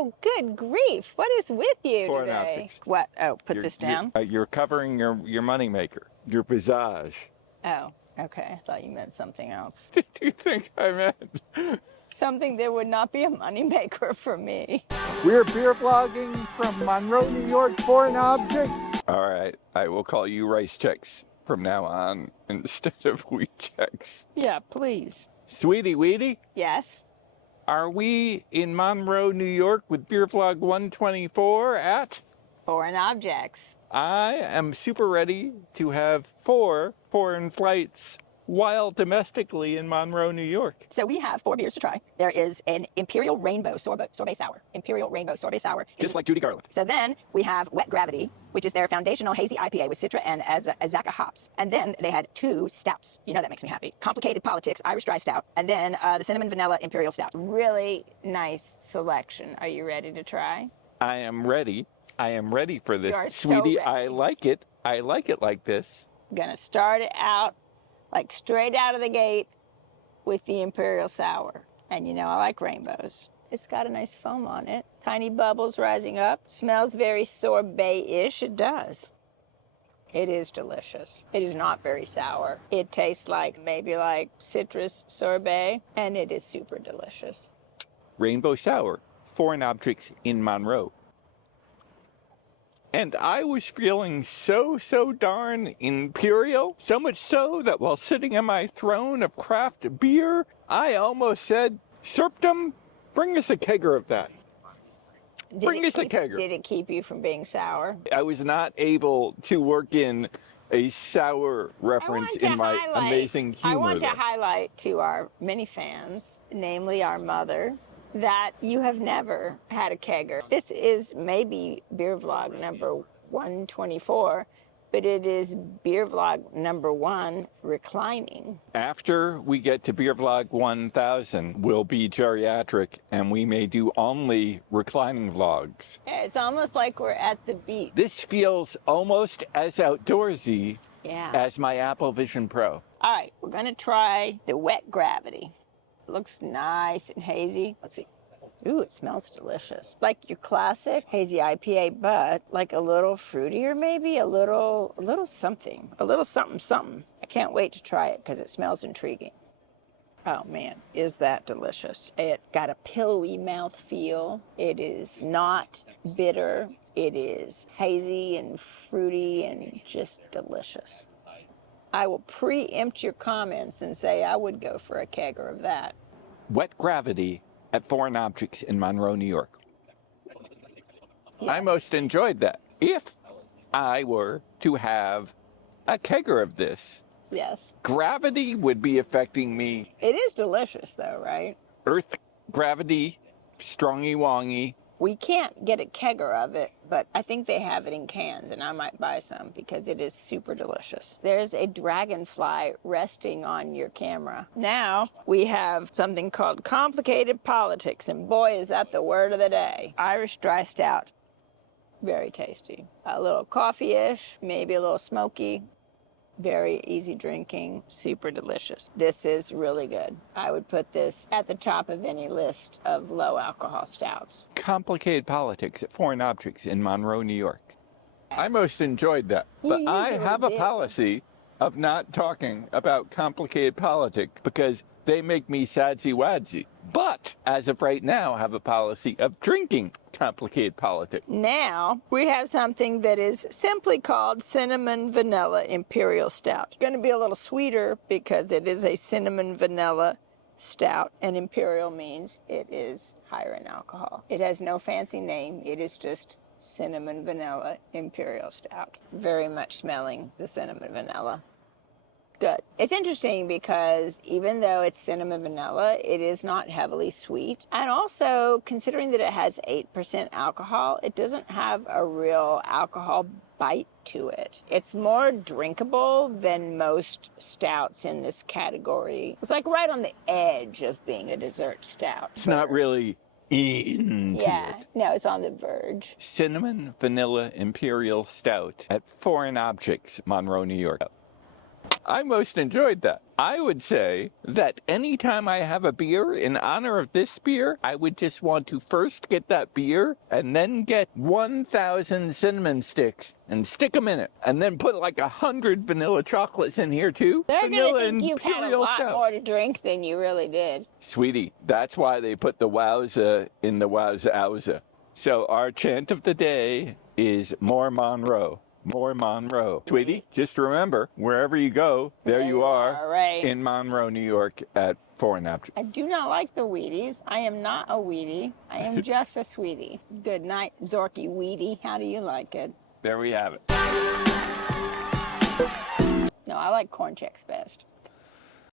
Oh, good grief. What is with you Foreign today? Objects. What? Oh, put this down? You're covering your moneymaker, your visage. Oh, okay. I thought you meant something else. What do you think I meant? Something that would not be a moneymaker for me. We're beer vlogging from Monroe, New York, Foreign Objects. All right, I will call you Rice Chex from now on instead of Wheat Chex. Yeah, please. Sweetie Wheatie, Yes? are we in Monroe, New York with Beer Vlog 124 at? Foreign Objects. I am super ready to have 4 foreign flights while domestically in Monroe, New York. So we have 4 beers to try. There is an Imperial Rainbow Sorbet Sour. Imperial Rainbow Sorbet Sour. Just like Judy Garland. So then we have Wet Gravity, which is their foundational hazy IPA with Citra and Azaka hops. And then they had 2 stouts. You know that makes me happy. Complicated Politics Irish Dry Stout. And then the Cinnamon Vanilla Imperial Stout. Really nice selection. Are you ready to try? I am ready. I am ready for this, You are so Sweetie. ready. I like it. I like it like this. I'm gonna start it out like straight out of the gate with the Imperial Sour. And you know I like rainbows. It's got a nice foam on it. Tiny bubbles rising up. Smells very sorbet-ish. It does. It is delicious. It is not very sour. It tastes like maybe like citrus sorbet, and it is super delicious. Rainbow Sour, Foreign Objects in Monroe. And I was feeling so darn imperial, so much so that while sitting on my throne of craft beer, I almost said, Serfdom, bring us a kegger of that. Bring us a kegger. Did it keep you from being sour? I was not able to work in a sour reference in my amazing humor. I want to highlight to our many fans, namely our mother, that you have never had a kegger. This is maybe beer vlog number 124, but it is beer vlog number 1, reclining. After we get to Beer Vlog 1000, we'll be geriatric and we may do only reclining vlogs. It's almost like we're at the beach. This feels almost as outdoorsy Yeah. as my Apple Vision Pro. All right, we're gonna try the Wet Gravity. It looks nice and hazy. Let's see. Ooh, it smells delicious. Like your classic hazy IPA, but like a little fruitier maybe, a little something. A little something. I can't wait to try it because it smells intriguing. Oh man, is that delicious. It got a pillowy mouth feel. It is not bitter. It is hazy and fruity and just delicious. I will preempt your comments and say I would go for a kegger of that. Wet Gravity at Foreign Objects in Monroe, New York. Yeah. I most enjoyed that. If I were to have a kegger of this, Yes. gravity would be affecting me. It is delicious though, right? Earth gravity, strongy wongy. We can't get a kegger of it, but I think they have it in cans, and I might buy some because it is super delicious. There's a dragonfly resting on your camera. Now we have something called Complicated Politics, and boy, is that the word of the day. Irish Dry Stout. Very tasty. A little coffee-ish, maybe a little smoky. Very easy drinking, super delicious. This is really good. I would put this at the top of any list of low alcohol stouts. Complicated Politics at Foreign Objects in Monroe, New York. I most enjoyed that, but You I usually have a do. policy of not talking about complicated politics because they make me sadsy-wadsy. But as of right now, I have a policy of drinking complicated politics. Now we have something that is simply called Cinnamon Vanilla Imperial Stout. It's going to be a little sweeter because it is a cinnamon vanilla stout, and Imperial means it is higher in alcohol. It has no fancy name. It is just Cinnamon Vanilla Imperial Stout. Very much smelling the cinnamon vanilla. Good. It's interesting because even though it's cinnamon vanilla, it is not heavily sweet. And also, considering that it has 8% alcohol, it doesn't have a real alcohol bite to it. It's more drinkable than most stouts in this category. It's like right on the edge of being a dessert stout. It's not really into Yeah, it. no, it's on the verge. Cinnamon Vanilla Imperial Stout at Foreign Objects, Monroe, New York. I most enjoyed that. I would say that anytime I have a beer in honor of this beer, I would just want to first get that beer and then get 1,000 cinnamon sticks and stick them in it. And then put like 100 vanilla chocolates in here too. They're Vanilla going to think you've had a Imperial lot Stout. more to drink than you really did. Sweetie, that's why they put the wowza in the wowza owza. So our chant of the day is more Monroe. More Monroe. Sweetie, just remember, wherever you go, there you are, right. in Monroe, New York at Foreign Objects. I do not like the Wheaties. I am not a Wheatie. I am just a Sweetie. Good night, Zorky Wheatie. How do you like it? There we have it. No, I like CORN Chex best.